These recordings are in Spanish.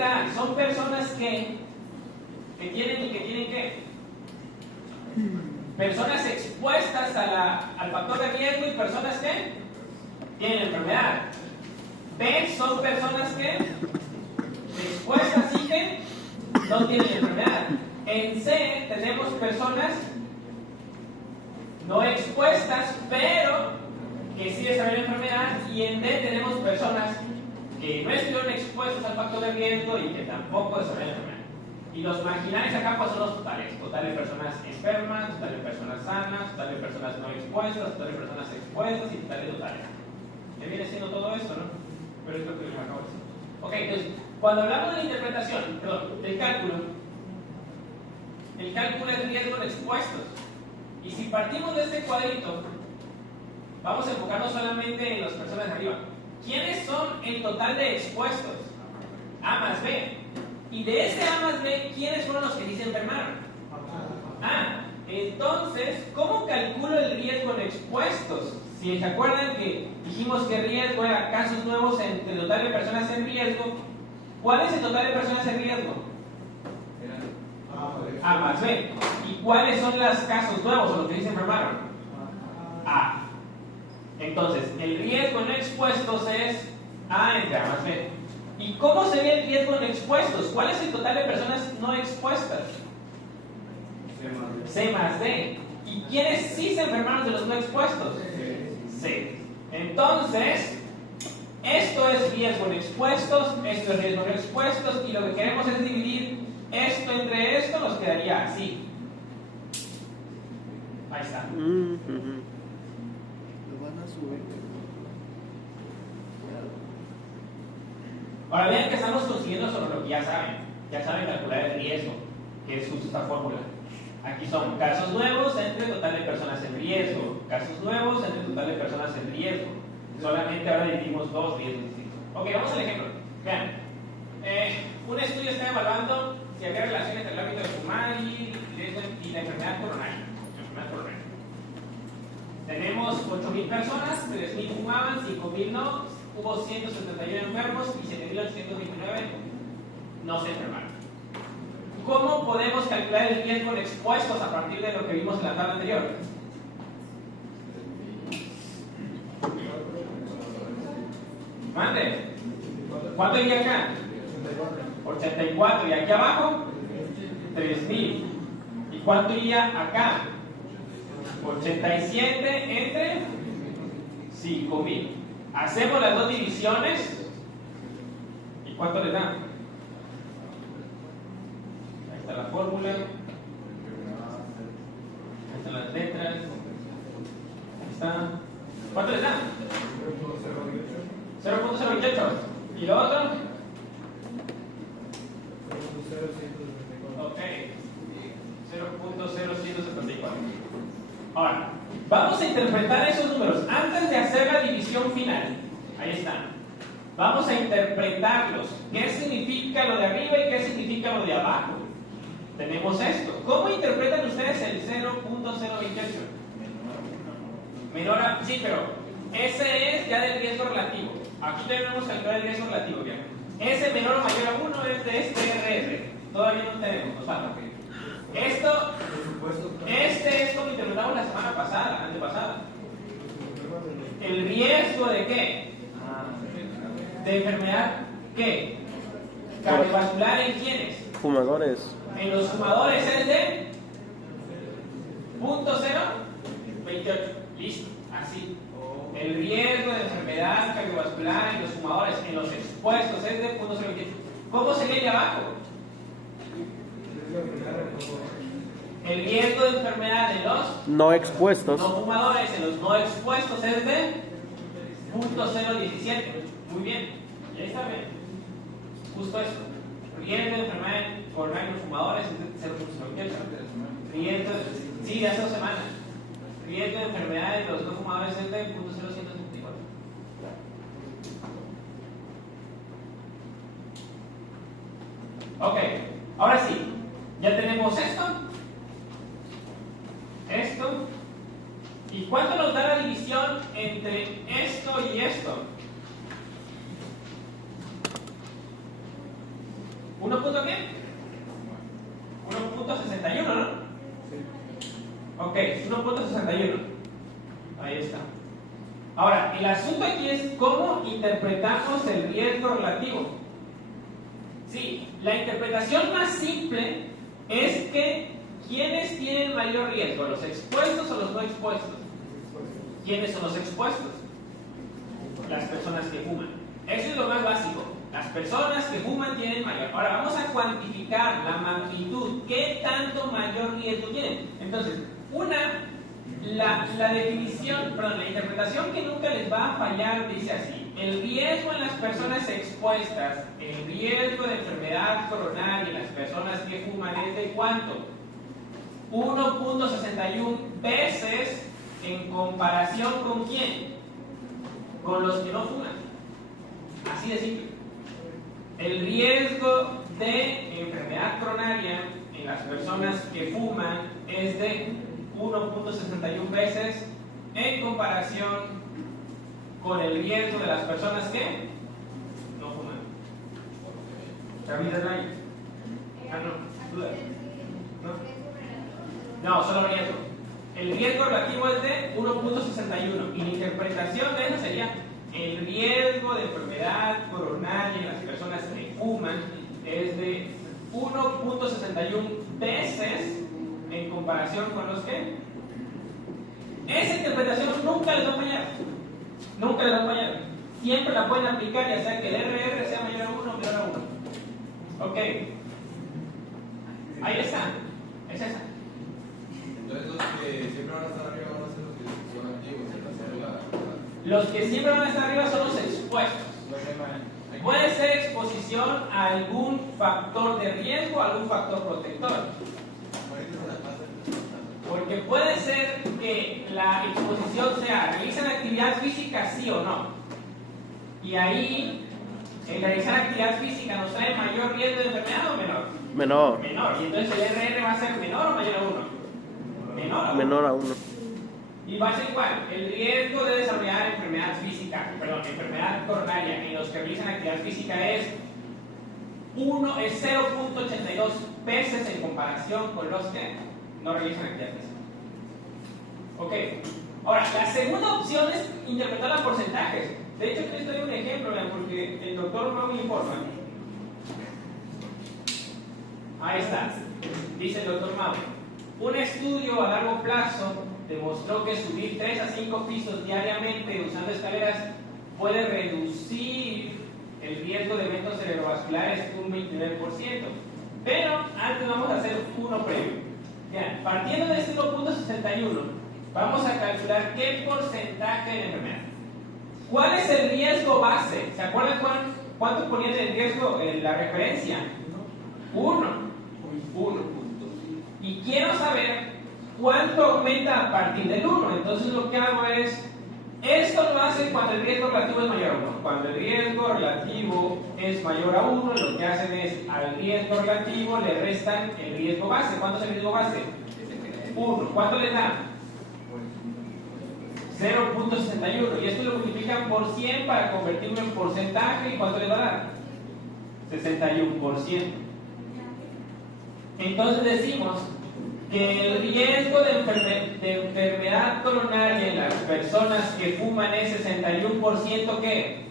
edad son personas que tienen y que tienen qué. Personas expuestas al factor de riesgo y personas que tienen enfermedad. B son personas que expuestas y que no tienen enfermedad. En C tenemos personas no expuestas, pero que sí desarrollan enfermedad. Y en D tenemos personas que no estuvieron expuestas al factor de riesgo y que tampoco desarrollan enfermedad. Y los marginales acá pues son los totales. Total de personas enfermas, total de personas sanas, total de personas no expuestas, total de personas expuestas y total de totales. ¿Qué viene siendo todo esto, no? Pero es lo que me acabo de decir. Ok, entonces, cuando hablamos de la interpretación, perdón, del cálculo, el cálculo es riesgo de expuestos. Y si partimos de este cuadrito, vamos a enfocarnos solamente en las personas de arriba. ¿Quiénes son el total de expuestos? A más B. Y de ese A más B, ¿quiénes fueron los que sí se enfermaron? Ah, entonces, ¿cómo calculo el riesgo de expuestos? Si se acuerdan que dijimos que riesgo era casos nuevos entre el total de personas en riesgo, ¿cuál es el total de personas en riesgo? A más B. ¿Y cuáles son los casos nuevos o los que sí se enfermaron? A. Entonces, el riesgo no expuestos es A entre A más B. ¿Y cómo se ve el riesgo no expuestos? ¿Cuál es el total de personas no expuestas? C más D. ¿Y quiénes sí se enfermaron de los no expuestos? C. Entonces, esto es riesgo no expuestos, esto es riesgo no expuestos, y lo que queremos es dividir esto entre esto, nos quedaría así. Ahí está. Lo van a subir. Ahora vean que estamos consiguiendo sobre lo que ya saben. Ya saben calcular el riesgo, que es justo esta fórmula. Aquí son casos nuevos entre total de personas en riesgo. Casos nuevos entre total de personas en riesgo. Solamente ahora dividimos dos riesgos distintos. Ok, vamos al ejemplo. Vean. Un estudio está evaluando si había relación entre el hábito de fumar y la enfermedad coronaria. Tenemos 8.000 personas, 3.000 fumaban, 5.000 no. Hubo 171 enfermos y 7.829 no se enfermaron. ¿Cómo podemos calcular el riesgo de expuestos a partir de lo que vimos en la tabla anterior? Mande. ¿Cuánto hay acá? 84. ¿Y aquí abajo? 3.000. ¿Y cuánto iría acá? 87 entre 5.000. Hacemos las dos divisiones. ¿Y cuánto le dan? Ahí está la fórmula. Ahí están las letras. Ahí está. ¿Cuánto le dan? 0.028. ¿Y lo otro? Ok. 0.0174. Ahora, vamos a interpretar esos números. Antes de hacer la división final, ahí están. Vamos a interpretarlos. ¿Qué significa lo de arriba y qué significa lo de abajo? Tenemos esto. ¿Cómo interpretan ustedes el 0.028? Menor a... Sí, pero ese es ya del riesgo relativo. Aquí tenemos que calcular el riesgo relativo. Bien. Ese menor o mayor a 1 es de este RR. Todavía no tenemos, nos falta. Esto, este es como interpretamos la semana pasada, antepasada. ¿El riesgo de qué? ¿De enfermedad qué? ¿Cardiovascular en quiénes? Fumadores. En los fumadores es de 0.028. Listo, así. El riesgo de enfermedad cardiovascular en los fumadores, en los expuestos es de 0.028. ¿Cómo se ve de abajo? El riesgo de enfermedad de los No expuestos. no fumadores, en los no expuestos es de 0.017. Muy bien, y ahí está bien. Justo eso. Riesgo de enfermedad coronaria en los fumadores es de 0.028. Riesgo de... Sí, de hace 2 semanas. Riesgo de enfermedad de los no fumadores es de 0.0174. Ok, ahora sí. Ya tenemos esto. Esto. ¿Y cuánto nos da la división entre esto y esto? ¿1 punto qué? 1.61, ¿no? Ok, 1.61. Ahí está. Ahora, el asunto aquí es cómo interpretamos el riesgo relativo. Sí, la interpretación más simple es que ¿quiénes tienen mayor riesgo? ¿Los expuestos o los no expuestos? ¿Quiénes son los expuestos? Las personas que fuman. Eso es lo más básico. Las personas que fuman tienen mayor. Ahora vamos a cuantificar la magnitud. ¿Qué tanto mayor riesgo tienen? Entonces, la definición, perdón, la interpretación que nunca les va a fallar dice así: el riesgo en las personas expuestas, el riesgo de enfermedad coronaria en las personas que fuman es de ¿cuánto? 1.61 veces en comparación ¿con quién? Con los que no fuman. Así de simple. El riesgo de enfermedad coronaria en las personas que fuman es de 1.61 veces en comparación con el riesgo de las personas que no fuman. No, solo riesgo. El riesgo relativo es de 1.61 y la interpretación de eso sería: el riesgo de enfermedad coronaria en las personas que fuman es de 1.61 veces en comparación con los que. Esa interpretación nunca les va a fallar. Nunca les va a fallar. Siempre la pueden aplicar, ya sea que el RR sea mayor a 1 o menor a 1. Ok. Ahí está. Es esa. Entonces los que siempre van a estar arriba van a ser los que son activos en hacer Los que siempre van a estar arriba son los expuestos. Puede ser exposición a algún factor de riesgo, algún factor protector. Porque puede ser que la exposición sea: ¿realizan actividad física sí o no? Y ahí, el realizar actividad física nos trae mayor riesgo de enfermedad o menor. Menor. Menor. Y entonces el RR va a ser menor o mayor a 1. Menor a 1. Menor a 1. Y va a ser igual. El riesgo de desarrollar enfermedad coronaria en los que realizan actividad física es 0.82 veces en comparación con los que no realizan actividad física. Ok. Ahora, la segunda opción es interpretarla por porcentajes. De hecho, aquí les doy un ejemplo, ¿verdad? Porque el doctor Mau informa. Ahí está. Dice el doctor Mau: un estudio a largo plazo demostró que subir 3 a 5 pisos diariamente usando escaleras puede reducir el riesgo de eventos cerebrovasculares un 29%. Pero antes vamos a hacer uno previo. Bien, partiendo de este 1.61, vamos a calcular qué porcentaje de enfermedad. ¿Cuál es el riesgo base? ¿Se acuerdan cuánto ponían el riesgo en la referencia? 1. Y quiero saber cuánto aumenta a partir del 1. Entonces lo que hago es, esto lo hace cuando el riesgo relativo es mayor a 1. Cuando el riesgo relativo es mayor a 1, lo que hacen es al riesgo relativo le restan el riesgo base. ¿Cuánto es el riesgo base? 1. ¿Cuánto le da? 0.61. Y esto lo multiplican por 100 para convertirlo en porcentaje. ¿Y cuánto le va a dar? 61%. Entonces decimos que el riesgo de enfermedad coronaria en las personas que fuman es 61%, ¿qué?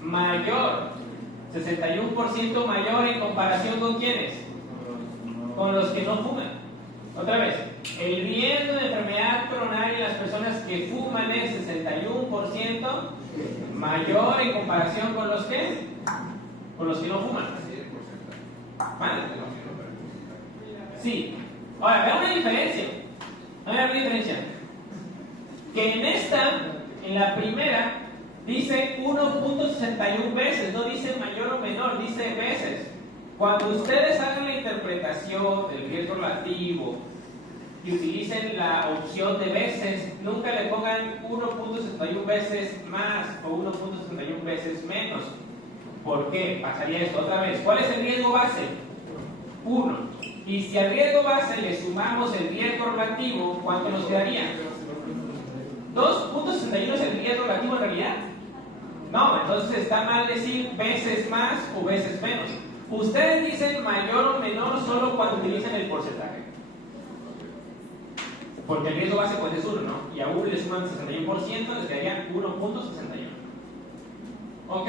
Mayor. 61% mayor en comparación ¿con quiénes? Con los que no fuman. Otra vez, el riesgo de enfermedad coronaria en las personas que fuman es 61% mayor en comparación con los que no fuman. ¿Vale? Sí. Ahora, vean una diferencia. Vean una diferencia. Que en la primera, dice 1.61 veces, no dice mayor o menor, dice veces. Cuando ustedes hagan la interpretación del riesgo relativo y utilicen la opción de veces, nunca le pongan 1.61 veces más o 1.61 veces menos. ¿Por qué pasaría esto? Otra vez, ¿cuál es el riesgo base? 1. Y si al riesgo base le sumamos el riesgo relativo, ¿cuánto nos quedaría? 2.61 es el riesgo relativo en realidad. No, entonces está mal decir veces más o veces menos. Ustedes dicen mayor o menor solo cuando utilicen el porcentaje. Porque el riesgo base pues es 1, ¿no? Y a 1 le suman 61%, les quedaría 1.61. Ok.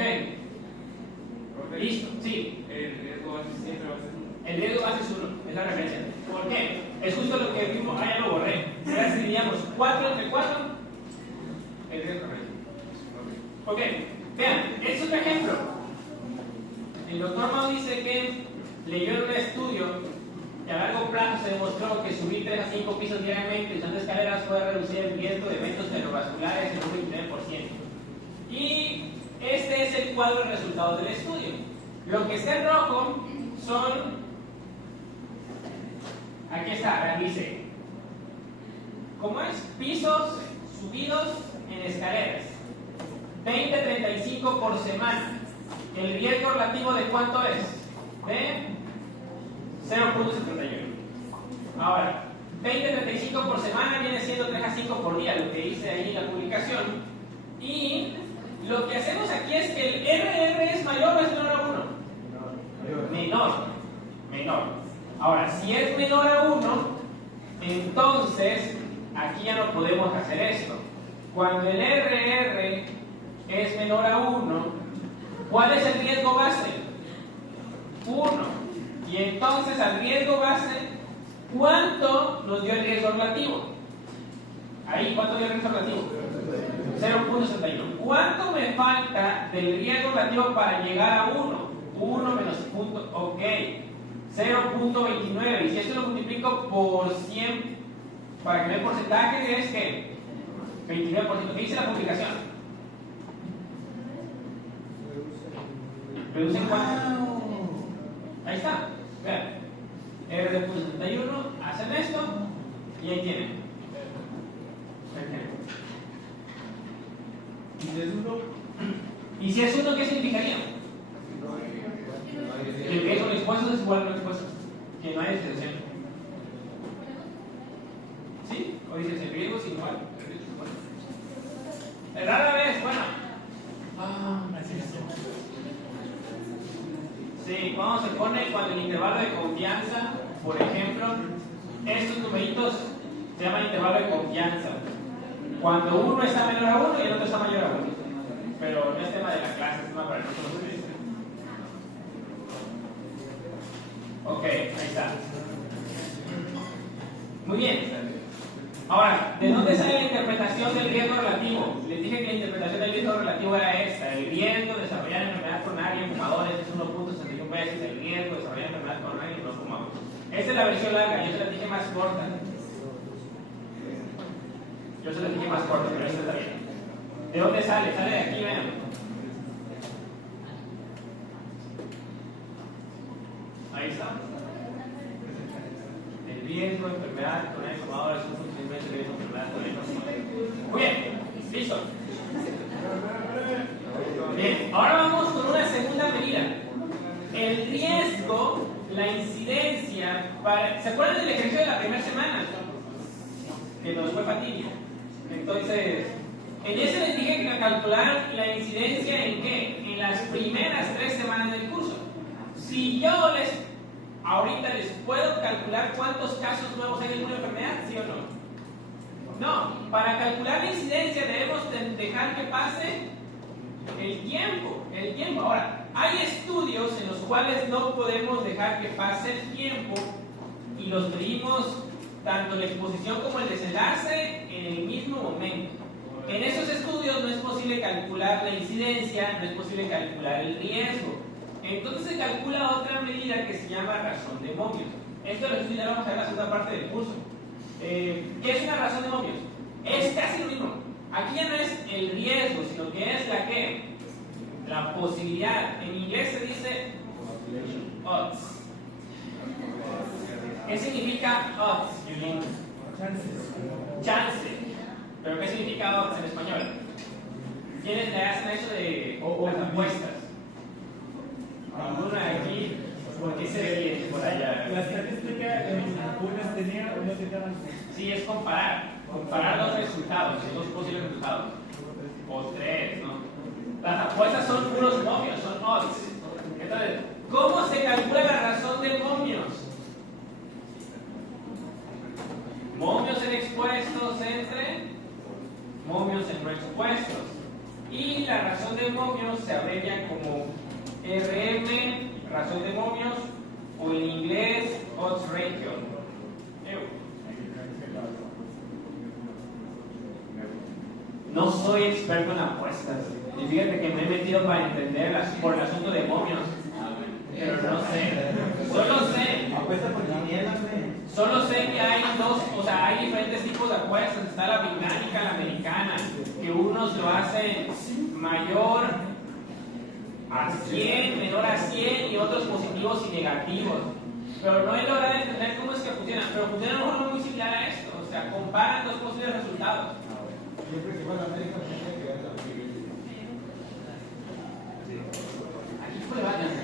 Listo, sí. El riesgo base siempre va a ser 1. El riesgo base es 1, es la referencia. ¿Por qué? Es justo lo que vimos, ya lo borré. Ahora si diríamos 4 entre 4, el riesgo referencia. Ok, vean, este es otro ejemplo. El doctor Mao dice que leyó en un estudio que a largo plazo se demostró que subir 3 a 5 pisos diariamente usando escaleras puede reducir el riesgo de eventos cerebrovasculares en un 29%. Y este es el cuadro de resultados del estudio. Lo que está en rojo son, aquí está, vean, dice, ¿cómo es? Pisos subidos en escaleras. 20-35 por semana. ¿El riesgo relativo de cuánto es? De 0.71. Ahora, 20-35 por semana viene siendo 3 a 5 por día, lo que hice ahí en la publicación. Y lo que hacemos aquí es que el RR es mayor o es menor a 1. Menor. Ahora, si es menor a 1, entonces aquí ya no podemos hacer esto. Cuando el RR es menor a 1, ¿cuál es el riesgo base? 1. Y entonces al riesgo base, ¿cuánto nos dio el riesgo relativo? Ahí, ¿cuánto dio el riesgo relativo? 0.61. ¿Cuánto me falta del riesgo relativo para llegar a 1? 1 menos punto, ok. 0.29. Y si esto lo multiplico por 100, para que me dé porcentaje, es que 29%. ¿Qué dice la publicación? ¿Reducen cuánto? Ahí está. Vean. R de 71, hacen esto y ahí tienen. ¿Y si es 1? ¿Y si es 1, qué significaría? Que el riesgo de expuestos es igual a los expuestos. Que no hay excepción. ¿Sí? O dices el riesgo es igual. El riesgo es igual. Rara vez, bueno. Sí, ¿cómo se pone cuando el intervalo de confianza, por ejemplo, estos numeritos se llaman intervalo de confianza? Cuando uno está menor a 1 y el otro está mayor a 1. Pero no es tema de la clase, es tema para nosotros. Ok, ahí está. Muy bien. Ahora, ¿de dónde sale la interpretación del riesgo relativo? Les dije que la interpretación del riesgo relativo era esta. El riesgo de desarrollar enfermedad coronaria en fumadores es 1.61 veces el riesgo de desarrollar enfermedad coronaria en no fumadores. Esta es la versión larga, yo se la dije más corta. Pero esta está bien. ¿De dónde sale? Sale de aquí, vean. Ahí está. El riesgo de enfermedad coronaria en fumadores es 1.61 veces el riesgo de enfermedad coronaria en no fumadores. Muy bien, listo. Bien, ahora vamos con una segunda medida. El riesgo, la incidencia, ¿se acuerdan del ejercicio de la primera semana? Que nos fue fatídico. Entonces, en ese les dije que calcular la incidencia en qué? En las primeras 3 semanas del curso. Si yo ahorita les puedo calcular cuántos casos nuevos hay de alguna enfermedad, ¿sí o no? No, para calcular la incidencia debemos dejar que pase el tiempo. Ahora, hay estudios en los cuales no podemos dejar que pase el tiempo y los medimos tanto la exposición como el desenlace en el mismo momento. En esos estudios no es posible calcular la incidencia, no es posible calcular el riesgo. Entonces se calcula otra medida que se llama razón de momios. Esto lo ya lo vamos a ver en la segunda parte del curso. ¿Qué es una razón de momios? Es casi lo mismo. Aquí ya no es el riesgo, sino que es la posibilidad. En inglés se dice odds. ¿Qué significa odds? Chance. ¿Pero qué significa odds en español? ¿Quiénes le hacen eso de las apuestas? Ninguna de aquí. ¿Por qué se ríe por allá? La estadística en unas tenía o no tenía. Sí, es comparar dos resultados, dos posibles resultados. O 3, ¿no? Las apuestas son puros momios, son odds. Entonces, ¿cómo se calcula? la razón de momios se abrevia como RM, razón de momios, o en inglés odds ratio. No soy experto en apuestas. Y fíjate que me he metido para entenderlas por el asunto de momios. Pero no sé. Apuesta por quinielas, Solo sé que hay dos, o sea, hay diferentes tipos de apuestas. Está la británica, la americana, que unos lo hacen mayor a 100, menor a 100 y otros positivos y negativos. Pero no he logrado entender cómo es que funcionan. Pero funciona de una forma muy similar a esto. O sea, comparan dos posibles resultados. Siempre que va a la América, tiene que ver la Aquí fue Rayados.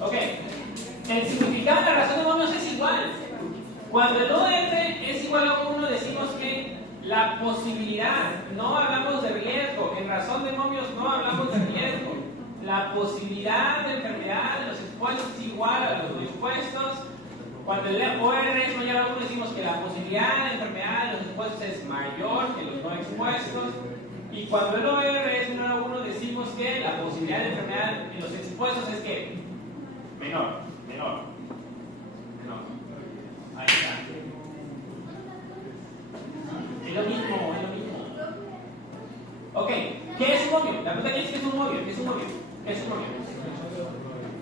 Ok. El significado de la razón de momios es igual. Cuando el OR es igual a 1, decimos que la posibilidad, no hablamos de riesgo. En razón de momios no hablamos de riesgo. La posibilidad de enfermedad de los expuestos es igual a los no expuestos. Cuando el OR es mayor a 1, decimos que la posibilidad de enfermedad de los expuestos es mayor que los no expuestos. Y cuando el OR es menor a 1, decimos que la posibilidad de enfermedad en los expuestos es que menor. Ahí está. Es lo mismo. Ok, ¿qué es un momio? La pregunta aquí es: ¿qué es un momio?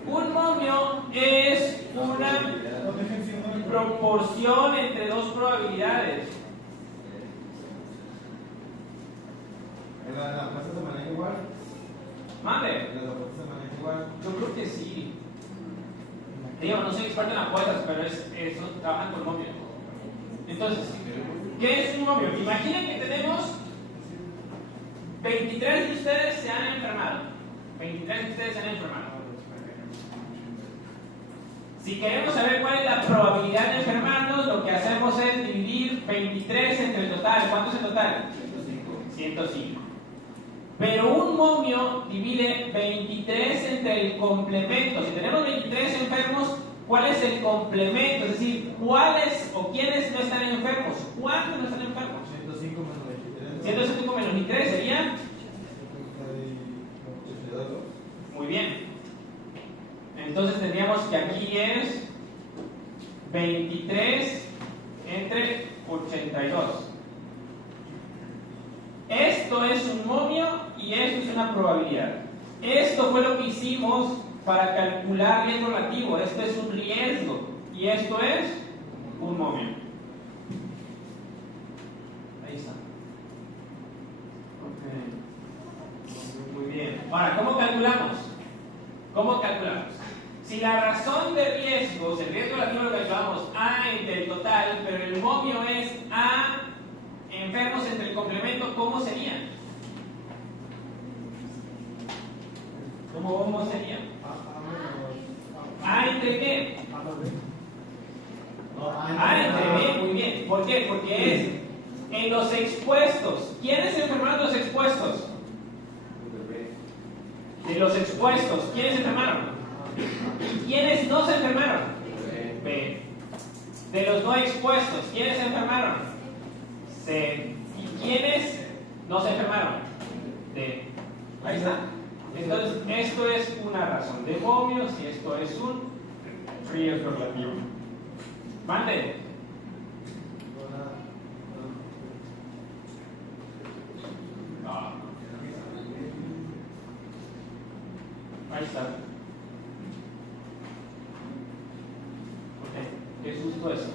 Un momio es una proporción entre dos probabilidades. ¿La apuesta se maneja igual? Mande. ¿La apuesta se maneja igual? Yo creo que sí. Digo, no soy experto en apuestas, pero eso trabajan con momios. Entonces, ¿qué es un momio? Imaginen que tenemos 23 de ustedes se han enfermado. Si queremos saber cuál es la probabilidad de enfermarnos, lo que hacemos es dividir 23 entre el total. ¿Cuánto es el total? 105. Pero un momio divide 23 entre el complemento. Si tenemos 23 enfermos, ¿cuál es el complemento? Es decir, ¿cuáles o quiénes no están enfermos? ¿Cuántos no están enfermos? 105 menos 23. 105 menos 23 sería. 82. Muy bien. Entonces tendríamos que aquí es 23 entre 82. Esto es un momio y esto es una probabilidad. Esto fue lo que hicimos para calcular riesgo relativo. Esto es un riesgo y esto es un momio. Ahí está. Okay. Muy bien. Ahora, ¿cómo calculamos? Si la razón de riesgos, el riesgo relativo lo calculamos A entre el total, pero el momio es A enfermos entre el complemento, ¿cómo sería? ¿Cómo sería? ¿A entre qué? A entre B, muy bien. ¿Por qué? Porque es en los expuestos. ¿Quiénes se enfermaron de los expuestos? De los expuestos. ¿Quiénes se enfermaron? ¿Quiénes no se enfermaron? B. De los no expuestos. ¿Quiénes se enfermaron? C. ¿Y quiénes no se enfermaron? D. Ahí está. Entonces, esto es una razón de momios y esto es un riesgo relativo. Mande. Ah. Ahí está. Ok, ¿qué es justo eso?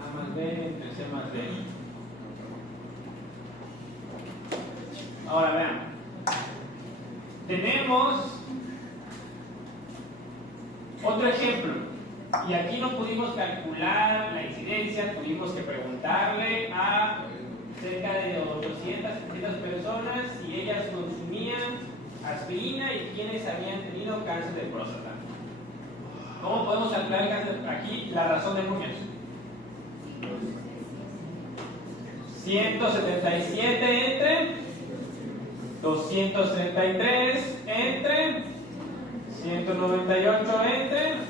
A más B entre C más D. Ahora vean. Tenemos otro ejemplo. Y aquí no pudimos calcular la incidencia, tuvimos que preguntarle a cerca de 800, 700 personas si ellas consumían aspirina y quienes habían tenido cáncer de próstata. ¿Cómo podemos calcular el cáncer? Aquí la razón de momios. 177 entre 233 entre 198 entre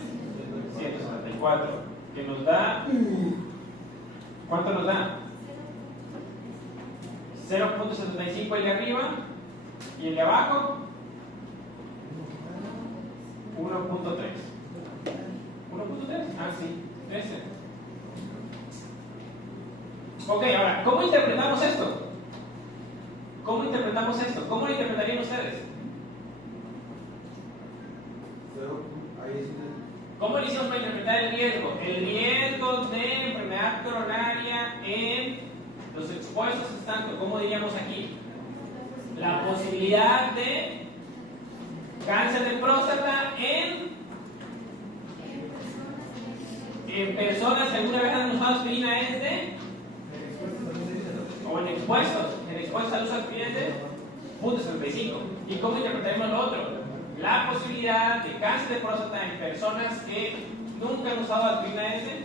174, que nos da, ¿cuánto nos da? 0.75 el de arriba y el de abajo 1.3. 1.3, ah sí, 13. Ok, ahora, ¿cómo interpretamos esto? ¿Cómo interpretamos esto? ¿Cómo lo interpretarían ustedes? ¿Cómo le hicimos para interpretar el riesgo? El riesgo de enfermedad coronaria en los expuestos es tanto, ¿cómo diríamos aquí? La posibilidad de cáncer de próstata en personas que alguna vez han usado aspirina es de, o en expuestos al uso de aspirina es de 0.75. ¿Y cómo interpretaremos lo otro? La posibilidad de cáncer de próstata en personas que nunca han usado aspirina es de 1.13.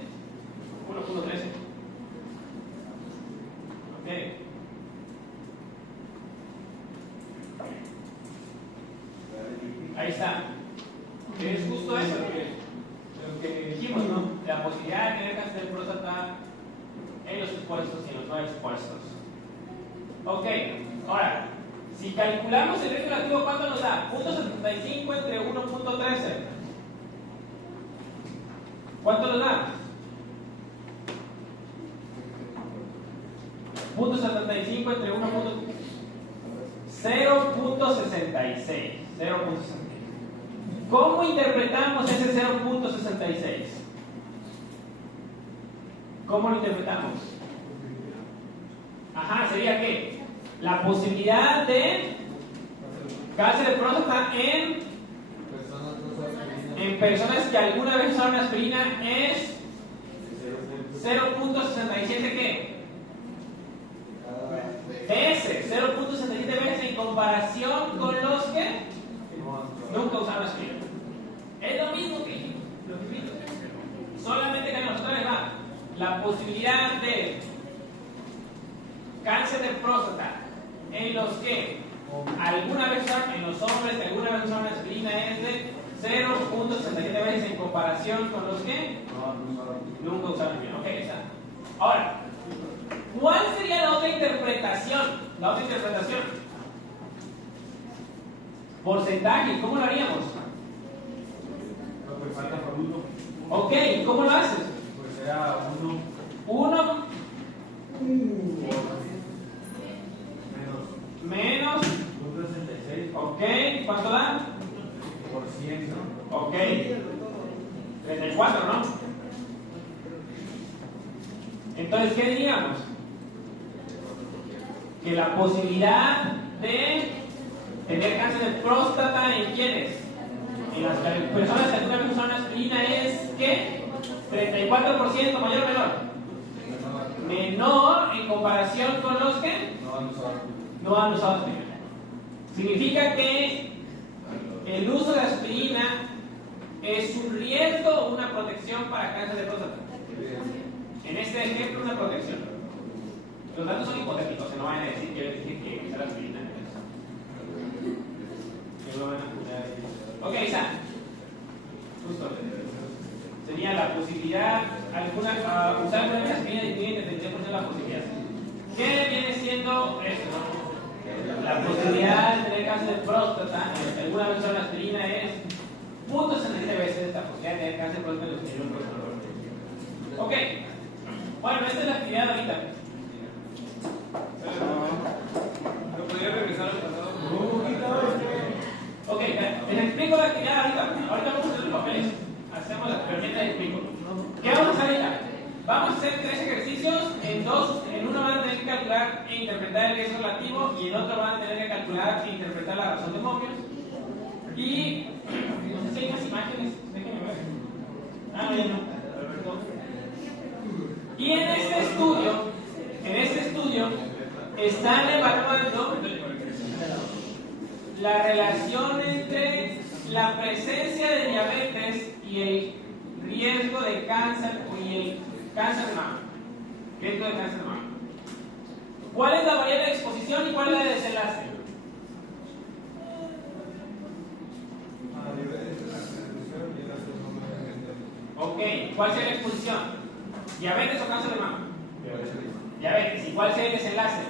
Ok. Ahí está. Es justo eso lo que dijimos, ¿no? La posibilidad de tener cáncer de próstata en los expuestos y en los no expuestos. Ok, ahora, si calculamos el riesgo relativo, ¿cuánto nos da? 0.75 entre 1.13. ¿Cuánto nos da? 0.75 entre 1. 0.66. ¿Cómo interpretamos ese 0.66? ¿Cómo lo interpretamos? Ajá, ¿sería qué? La posibilidad de cáncer de próstata en personas que alguna vez usaron aspirina es 0.67 ¿qué? veces, 0.67 veces en comparación con los que nunca usaron aspirina. Es lo mismo que dijimos, lo mismo. Solamente que a nosotros les va la posibilidad de cáncer de próstata en los que alguna vez usaron, en los hombres que alguna vez usaron aspirina es de 0.67 veces en comparación con los que nunca usaron aspirina. Ok, está. Ahora, ¿cuál sería la otra interpretación? La otra interpretación. Porcentaje, ¿cómo lo haríamos? Pues falta por 1. Ok, ¿cómo lo haces? Pues será 1 menos 0.66 ok, ¿cuánto da? por 100, ¿no? Ok, 34, ¿no? Entonces, ¿qué diríamos? Que la posibilidad de tener cáncer de próstata en quiénes? En las personas que alguna vez usaron aspirina es ¿qué? 34% mayor o menor. Menor en comparación con los que no han usado aspirina. Significa que el uso de aspirina es un riesgo o una protección para cáncer de próstata. En este ejemplo, una protección. Los datos son hipotéticos, que no vayan a decir que yo les dije que usar aspirina. Ok, esa. Justo. Sería la posibilidad, usar alguna aspirina disminuye el 33% de la posibilidad. ¿Qué viene siendo esto? La posibilidad de tener cáncer de próstata, alguna vez usar aspirina es 0.67 veces la posibilidad de tener cáncer de próstata en los que no lo. Ok. Bueno, esta es la actividad ahorita. ¿No podría regresar al pasado? Ok, les explico la actividad ahorita. Ahorita vamos a hacer los papeles. Hacemos la herramienta y explico. ¿Qué vamos a hacer ahorita? Vamos a hacer 3 ejercicios. En uno van a tener que calcular e interpretar el riesgo relativo y en otro van a tener que calcular e interpretar la razón de Mobius. Y no sé si hay más imágenes. Déjenme ver. Ah, no, ya no. Y en este estudio están evaluando la relación entre la presencia de diabetes y el riesgo de cáncer y el cáncer de mama. Riesgo de cáncer de mama. ¿Cuál es la variable de exposición y cuál es la de desenlace? Ok, ¿cuál sería la exposición? ¿Diabetes o cáncer de mama? Diabetes. ¿Y cuál sería el desenlace?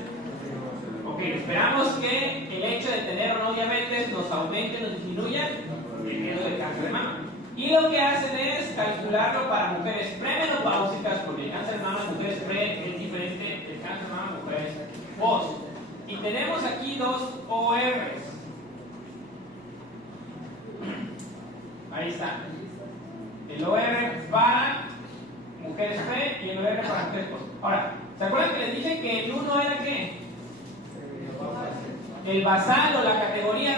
esperamos que el hecho de tener o no diabetes nos aumente, nos disminuya el riesgo de cáncer de mama. Y lo que hacen es calcularlo para mujeres premenopáusicas, porque el cáncer de mama en mujeres pre es diferente del cáncer de mama en mujeres post. Y tenemos aquí dos ORs. Ahí está. El OR para mujeres pre y el OR para mujeres post. Ahora, ¿se acuerdan que les dije que el 1 era qué? El basal o la categoría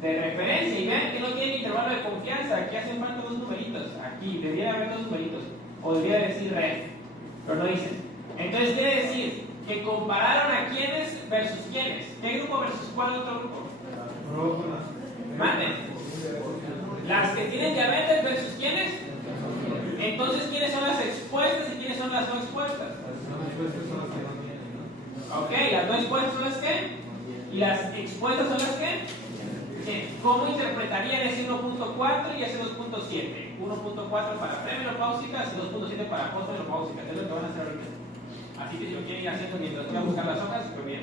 de referencia. Y vean que no tiene intervalo de confianza. Aquí hacen falta dos numeritos. Aquí debería haber dos numeritos. O debería decir red. Pero no dicen. Entonces quiere decir que compararon a quiénes versus quiénes. ¿Qué grupo versus cuál otro grupo? Manden. Las que tienen diabetes versus quiénes. Entonces, ¿quiénes son las expuestas y quiénes son las no expuestas? Ok, las no expuestas son las que. ¿Y las expuestas son las que? ¿Cómo interpretarían ese 1.4 y ese 2.7? 1.4 para premenopáusicas y 2.7 para postmenopáusicas. Es lo que van a hacer ahorita. Así que si lo quieren ir haciendo mientras voy a buscar las hojas, pues bien.